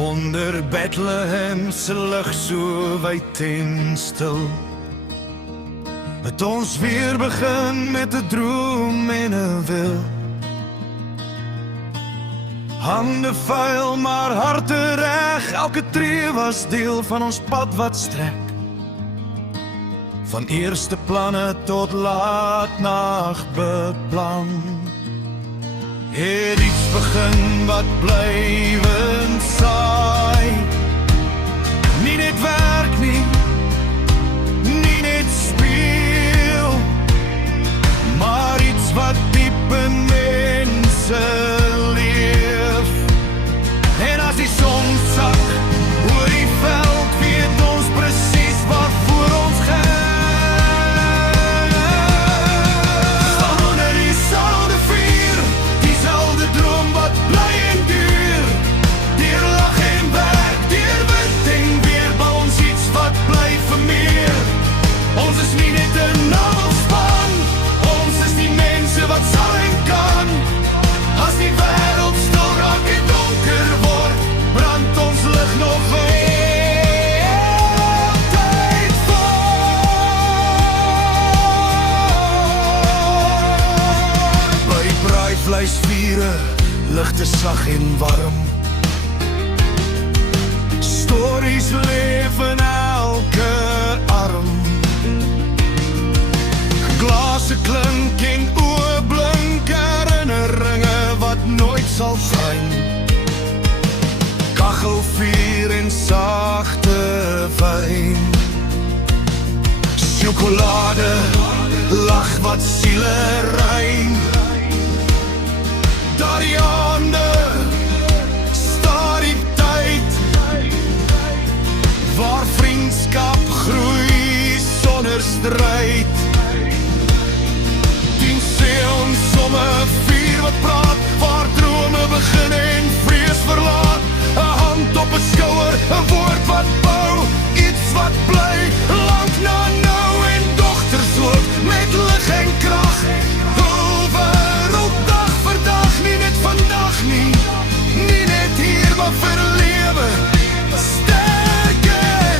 Onder Bethlehem se lig so wyd en stil, het ons weer begin met 'n droom en 'n wil. Hande vuil, maar harte reg, elke tree was deel van ons pad wat strek. Van eerste planne tot laatnag beplan, het iets begin wat blywend saai. Nie net werk nie, nie net speel, maar iets wat diep in mense leef. En as die son sak oor die veld, weet ons presies waarvoor ons gaan. Ons is nie net 'n namelspan, ons is die mense wat sal en kan. As die wêreld stil raak en donker word, brand ons lig nog altyd voort. By braaivleisvure, ligte sag en warm, stories leef in elke arm. Glase klink en oë blink, herinneringe wat nooit sal vryn. Kachelvuur en sagte wyn, sjokolade, lag wat siele rein. Daar die hande, staar die tyd, waar vriendskap groei sonder stryd. Somme vuur wat praat, waar drome begin en vrees verlaat. 'n hand op 'n skouer, 'n woord wat bou, iets wat bly, lank na nou en dogters ook, met lig en krag. Hul wêreld dag vir dag, nie net vandag nie, nie net hier maar vir lewe, sterk en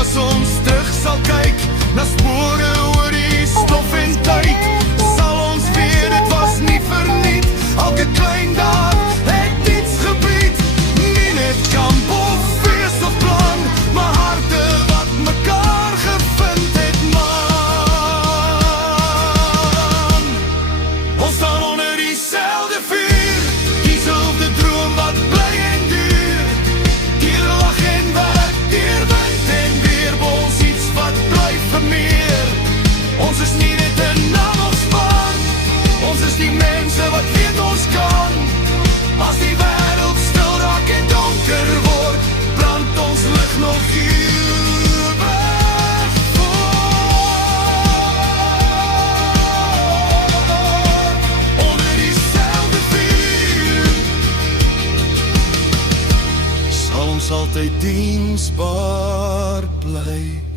as ons terug sal kyk na spore oor die stof en tyd, sal ons weet dit was nie verniet. Elke klein daad het iets gebied, nie net kamp of fees of plan, maar harte wat mekaar gevind het, man. Ons staan onder dieselfde vuur, dieselfde droom wat bly en duur. Deur lag en werk, deur wind en weer, ons iets wat bly vermeer. Ons is nie net 'n namelspan, ons is die mense wat weet ons kan. As die wêreld stil raak en donker word, brand ons lig nog ewig voort. Onder dieselfde vuur sal ons altyd diensbaar bly.